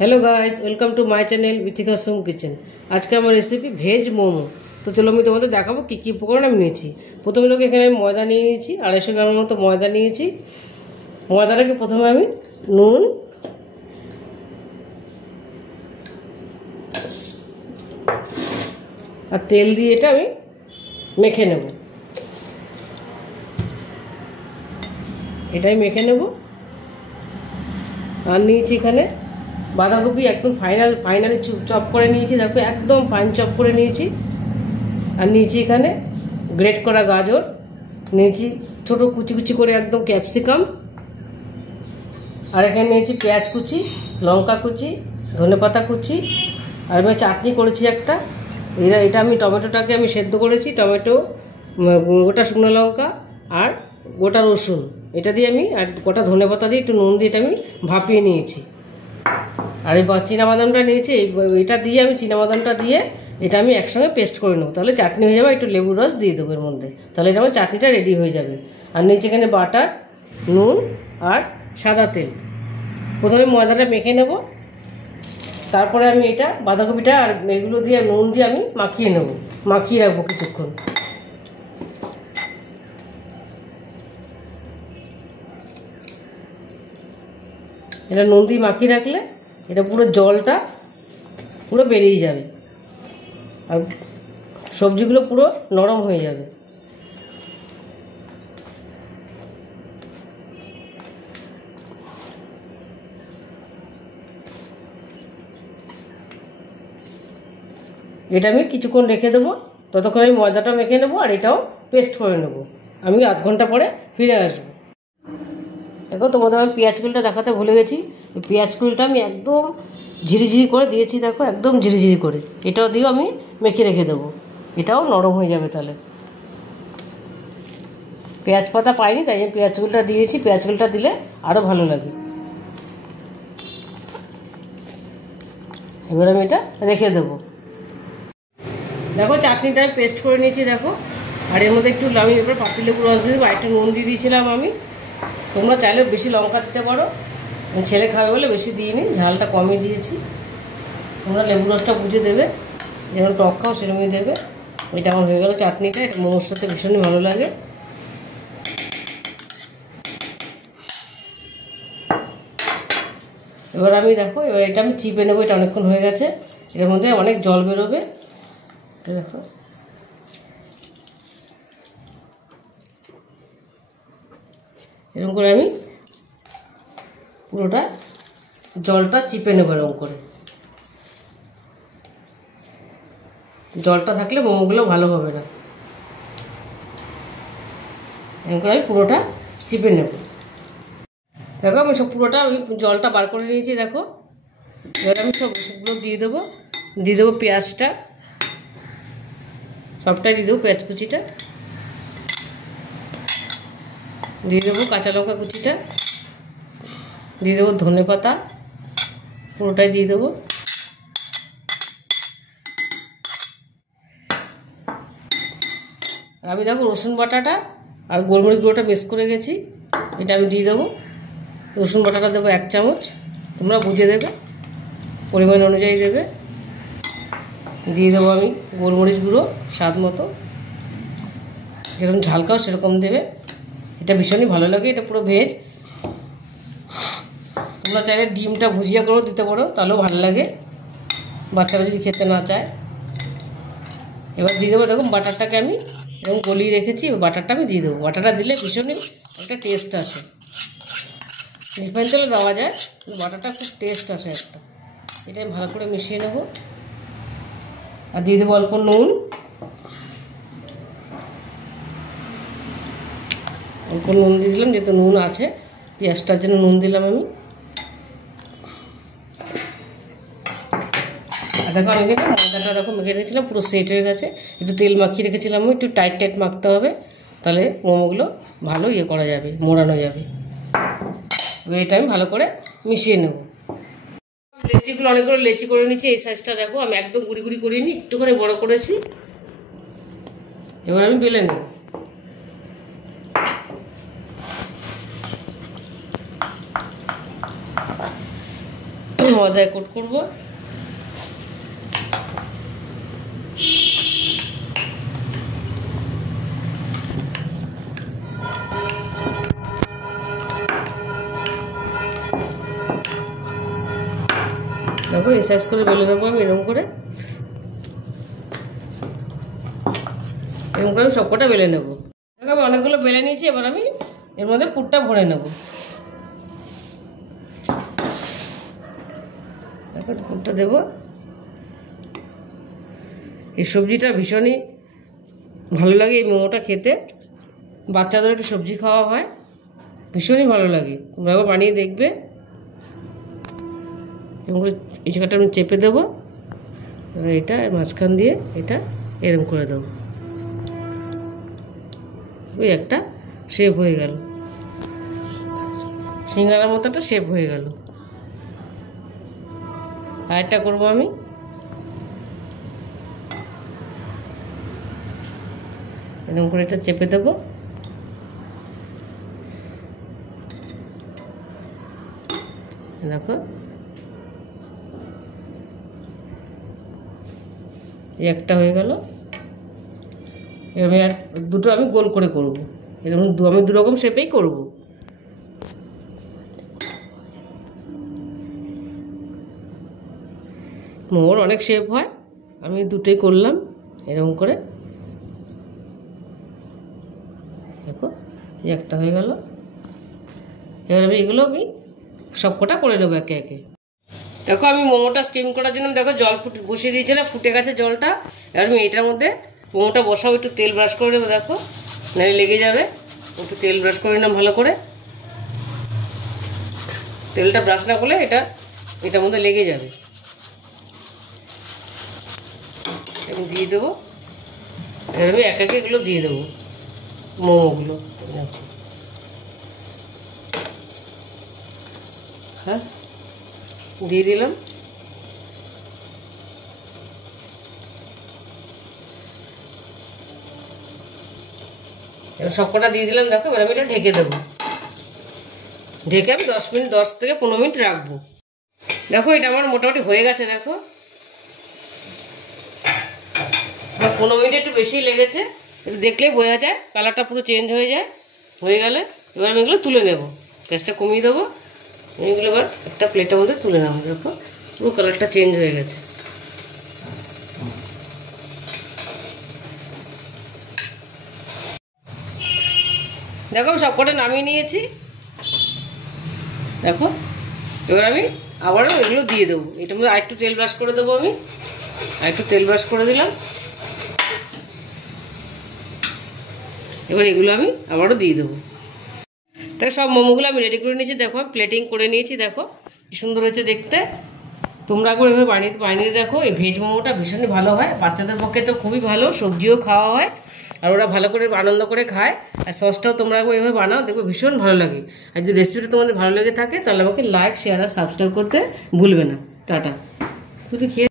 Hello guys, welcome to my channel Vithika's home kitchen. आज के हमारे रेसिपी भेज मोमो। तो चलो मैं तुम्हारे देखाबो कि उपकरण আমি নিয়েছি। প্রথমে লোক এখানে আমি ময়দা নিয়ে নিয়েছি, 250 গ্রামের মতো ময়দা নিয়েছি। ময়দাটাকে প্রথমে আমি নুন আর তেল দিয়ে এটা আমি মেখে নেব। এটাই মেখে নেব। আর নিয়েছি এখানে বাঁধাকপি একদম ফাইনালি চপ করে নিয়েছি, দেখো একদম ফাইন চপ করে নিয়েছি। আর নিয়েছি এখানে গ্রেট করা গাজর, নিয়েছি ছোটো কুচি কুচি করে একদম ক্যাপসিকাম, আর এখানে নিয়েছি পেঁয়াজ কুচি, লঙ্কা কুচি, ধনেপাতা কুচি, আর আমি চাটনি করেছি একটা। এটা আমি টমেটোটাকে আমি সেদ্ধ করেছি, টমেটো, গোটা শুকনো লঙ্কা আর গোটা রসুন, এটা দিয়ে আমি আর গোটা ধনেপাতা দিয়ে একটু নুন দিয়ে এটা আমি ভাপিয়ে নিয়েছি। আর এই চীনাবাদামটা নিয়েছি, এটা দিয়ে আমি চীনাবাদামটা দিয়ে এটা আমি একসঙ্গে পেস্ট করে নেবো, তাহলে চাটনি হয়ে যাবে। একটু লেবুর রস দিয়ে দেবো এর মধ্যে, তাহলে এটা আমার চাটনিটা রেডি হয়ে যাবে। আর নিচে এখানে বাটার, নুন আর সাদা তেল। প্রথমে ময়দাটা মেখে নেব, তারপরে আমি এটা বাঁধাকপিটা আর এগুলো দিয়ে নুন দিয়ে আমি মাখিয়ে নেব, মাখিয়ে রাখবো কিছুক্ষণ। এটা নুন দিয়ে মাখিয়ে রাখলে এটা পুরো জলটা পুরো বেরিয়ে যাবে আর সবজিগুলো পুরো নরম হয়ে যাবে। এটা আমি কিছুক্ষণ রেখে দেবো, ততক্ষণ আমি ময়দাটা মেখে নেবো আর এটাও পেস্ট করে নেব। আমি আধ ঘন্টা পরে ফিরে আসবো। দেখো তোমাদের আমি পেঁয়াজগুলোটা দেখাতে ভুলে গেছি। পেঁয়াজগুলোটা আমি একদম ঝিরিঝিরি করে দিয়েছি, দেখো একদম ঝিরিঝিরি করে। এটাও দিয়েও আমি মেখে রেখে দেবো, এটাও নরম হয়ে যাবে। তাহলে পেঁয়াজ পাতা পাইনি, তাই আমি পেঁয়াজগুলোটা দিয়েছি, পেঁয়াজগুলোটা দিলে আরও ভালো লাগে। এবার আমি এটা রেখে দেবো। দেখো চাটনিটা আমি পেস্ট করে নিয়েছি, দেখো। আর এর মধ্যে একটু আমি এবার পাতিলেবুর রস দিয়ে দেবো, আর একটু নুন দিয়ে দিয়েছিলাম আমি। তোমরা চাইলে বেশি লঙ্কা দিতে পারো, ছেলে খাবে বলে বেশি দিইনি, ঝালটা কমই দিয়েছি। তোমরা লেবু রসটা বুঝে দেবে, যেমন টক খাও সেরকমই দেবে। এটা আমার হয়ে গেল চাটনিটা, এটা মোমোর সাথে ভীষণই ভালো লাগে। এবার আমি দেখো, এবার এটা আমি চিপে নেবো, এটা অনেকক্ষণ হয়ে গেছে, এটার মধ্যে অনেক জল বেরোবে। দেখো এরকম করে আমি পুরোটা জলটা চিপে নেব এরকম করে। জলটা থাকলে মোমোগুলো ভালো হবে না। এরকম করে আমি পুরোটা চিপে নেব। দেখো আমি সব পুরোটা আমি জলটা বার করে নিয়েছি, দেখো। এবার আমি সবগুলো দিয়ে দেবো পেঁয়াজটা, সবটাই দিয়ে দেবো। পেঁয়াজ কুচিটা দিয়ে দেবো, কাঁচা লঙ্কা কুচিটা দিয়ে দেবো, ধনে পাতা পুরোটাই দিয়ে দেবো। আর আমি দেখো রসুন বাটাটা আর গোলমরিচ গুঁড়োটা মিক্স করে গেছি, এটা আমি দিয়ে দেবো। রসুন বাটাটা দেবো 1 চামচ, তোমরা বুঝে দেবে, পরিমাণ অনুযায়ী দেবে। দিয়ে দেবো আমি গোলমরিচ গুঁড়ো স্বাদ মতো, যেরকম ঝাল খাও সেরকম দেবে। এটা ভীষণই ভালো লাগে, এটা পুরো ভেজ। তোমরা চাইলে ডিমটা ভুজিয়া করেও দিতে পারো, তাহলেও ভালো লাগে, বাচ্চারা যদি খেতে না চায়। এবার দিয়ে দেবো, দেখো বাটারটাকে আমি এরকম গলিয়ে রেখেছি, বাটারটা আমি দিয়ে দেবো। বাটারটা দিলে ভীষণই একটা টেস্ট আসে। রিফাইন তেলে দেওয়া যায়, বাটারটা খুব টেস্ট আসে একটা। এটা আমি ভালো করে মিশিয়ে নেব। আর দিয়ে দেবো অল্প নুন, অল্প নুন দিয়ে দিলাম, যেহেতু নুন আছে, পেঁয়াজটার জন্য নুন দিলাম আমি। আর দেখো আমি কিন্তু ময়দাটা দেখো মেখে রেখেছিলাম, পুরো সেট হয়ে গেছে। একটু তেল মাখিয়ে রেখেছিলাম, একটু টাইট মাখতে হবে, তাহলে মোমোগুলো ভালো করা যাবে, মোড়ানো যাবে। এবার এটা আমি ভালো করে মিশিয়ে নেব। লেচিগুলো অনেকগুলো লেচি করে নিচ্ছি, এই সাইজটা দেখো। আমি একদম গুড়ি গুড়ি করিনি, একটুখানি বড় করেছি। এবার আমি বেলে নেব। ময়দায় কোট করবো। দেখো এই সাইজ করে বেলে নেবো আমি, এরকম করে আমি সবকটা বেলে নেবো। দেখো আমি অনেকগুলো বেলে নিয়েছি, এবার আমি এর মধ্যে পুরটা ভরে নেব। দেখো পুরটা দেবো। এই সবজিটা ভীষণই ভালো লাগে, এই মোমোটা খেতে। বাচ্চাদের একটু সবজি খাওয়া হয়, ভীষণই ভালো লাগে। তোমরা একবার বানিয়ে দেখবে। এরকম করে এই জায়গাটা আমি চেপে দেবো, এবার এটা মাঝখান দিয়ে এটা এরকম করে দেবো। ওই একটা শেপ হয়ে গেল, সিঙ্গারার মতো একটা শেপ হয়ে গেল। আরেকটা করবো আমি। এরকম করে এটা চেপে দেবো। দেখো এই একটা হয়ে গেল। এবার আর দুটো আমি গোল করে করব, এরকম আমি দু রকম শেপেই করব। মোমোর অনেক শেপ হয়, আমি দুটোই করলাম এরকম করে। দেখো এই একটা হয়ে গেল। এবার আমি সবকটা করে নেবো একে একে। দেখো আমি মোমোটা স্টিম করার জন্য দেখো জল বসিয়ে দিয়েছি না, ফুটে গেছে জলটা। এবার আমি এটার মধ্যে মোমোটা বসাবো, একটু তেল ব্রাশ করে নেবো। দেখো নাহলে লেগে যাবে, একটু তেল ব্রাশ করে নিলাম ভালো করে। তেলটা ব্রাশ না করলে এটার মধ্যে লেগে যাবে। আমি দিয়ে দেবো, এবার আমি এক একে এগুলো দিয়ে দেবো মোমোগুলো। হ্যাঁ দিয়ে দিলাম। এবার সবকটা দিয়ে দিলাম। দেখো এবার আমি এটা ঢেকে দেবো। ঢেকে আমি 10 থেকে 15 মিনিট রাখবো। দেখো এটা আমার মোটামুটি হয়ে গেছে। দেখো 15 মিনিট একটু বেশি লেগেছে, একটু দেখলেই বোঝা যায়, কালারটা পুরো চেঞ্জ হয়ে যায়। হয়ে গেলে এবার আমি এগুলো তুলে নেব, গ্যাসটা কমিয়ে দেবো। আমি এগুলো এবার একটা প্লেটের মধ্যে তুলে নেবো। দেখো পুরো কালারটা চেঞ্জ হয়ে গেছে। দেখো আমি সবকটা নামিয়ে নিয়েছি। দেখো এবার আমি আবারও এগুলো দিয়ে দেবো। এটার মধ্যে আরেকটু তেল ব্রাশ করে দেবো। আমি আরেকটু তেল ব্রাশ করে দিলাম। এবার এগুলো আমি আবারও দিয়ে দেবো। দেখো সব মোমোগুলো আমি রেডি করে নিয়েছি। দেখো প্লেটিং করে নিয়েছি। দেখো কি সুন্দর হয়েছে দেখতে। তোমরা একবার এভাবে বানিয়ে দেখো। এই ভেজ মোমোটা ভীষণই ভালো হয়, বাচ্চাদের পক্ষে তো খুবই ভালো, সবজিও খাওয়া হয় আর ওরা ভালো করে আনন্দ করে খায়। আর সসটাও তোমরা একবার এভাবে বানাও, দেখো ভীষণ ভালো লাগে। আর যদি রেসিপিটা তোমাদের ভালো লেগে থাকে তাহলে আমাকে লাইক, শেয়ার আর সাবস্ক্রাইব করতে ভুলবে না। টাটা। তুই খেয়ে